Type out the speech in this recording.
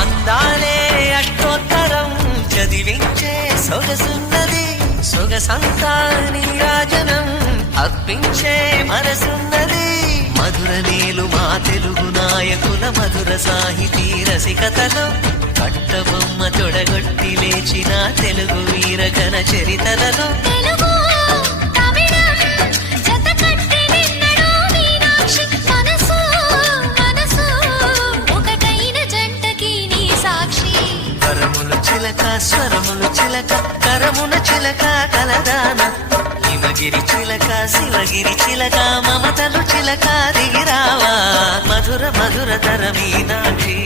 అందాలే అష్టోత్తరం చదివించే సొగసున్నది, సొగసంతా నీరాజనం అర్పించే మనసున్నది. మధుర నీలు మా తెలుగు నాయకుల మధుర సాహితీ రసికతలో కట్టబొమ్మ తొడగొట్టి లేచిన తెలుగు వీరగణ చరితలలో స్వరములు చిలక కరమున చిలక కలదాన హిమగిరి చిలక శివగిరి చిలక మమతలు చిలక దిగిరావా మధుర మధుర తర మీనాక్షి.